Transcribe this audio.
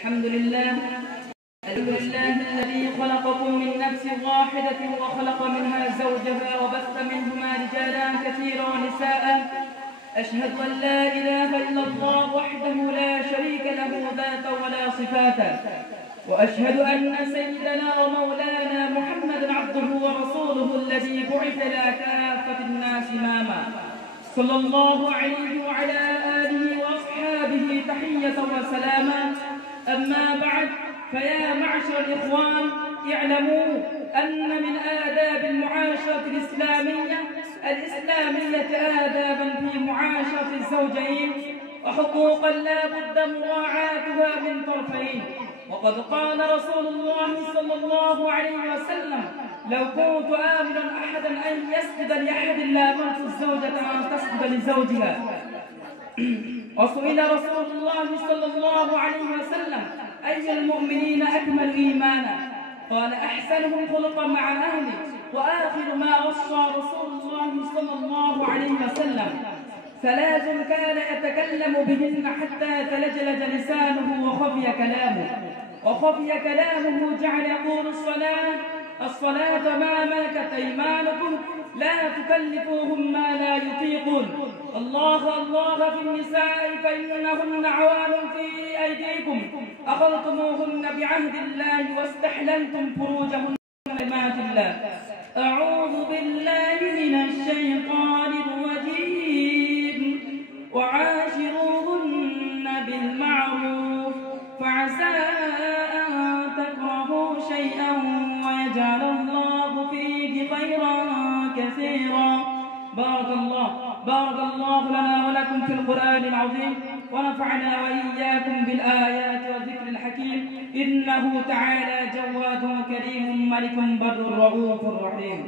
الحمد لله الذي خلقكم من نفس واحدة وخلق منها زوجها وبث منهما رجالا كثيرا ونساء. أشهد أن لا إله إلا الله وحده لا شريك له ذاتا ولا صفاتا، وأشهد أن سيدنا ومولانا محمدا عبده ورسوله الذي بعث إلى كافة الناس إماما، صلى الله عليه وعلى آله وأصحابه تحية وسلاما. أما بعد، فيا معشر الإخوان، اعلموا أن من آداب المعاشرة الإسلامية آدابا في معاشرة الزوجين وحقوقا لا بد مراعاتها من طرفين. وقد قال رسول الله صلى الله عليه وسلم: لو كنت آمرا أحدا أن يسجد لأحد لآمرت الزوجة أن تسجد لزوجها. وسئل رسول الله صلى الله عليه وسلم: أي المؤمنين أكمل إيمانا؟ قال: أحسنهم خلقا مع أهله. وآخر ما وصى رسول الله صلى الله عليه وسلم: ثلاث كان يتكلم بهن حتى تلجلج لسانه وخفي كلامه جعل يقول الصلاة ما ملكت أيمانكم لا تكلفوهم ما لا يطيقون. الله في النساء فإنهن عوان في أيديكم أخذتموهن بعهد الله واستحللتم فروجهن بحرمات الله. أعوذ بالله من الشيطان الرجيم. وعاشروهن بالمعروف فعسى أن تكرهوا شيئا ويجعل الله فيه خيرا كثيرا. بارك الله لنا ولكم في القرآن العظيم، ونفعنا وإياكم بالآيات والذكر الحكيم، إنه تعالى جواد كريم ملك بر رؤوف رحيم.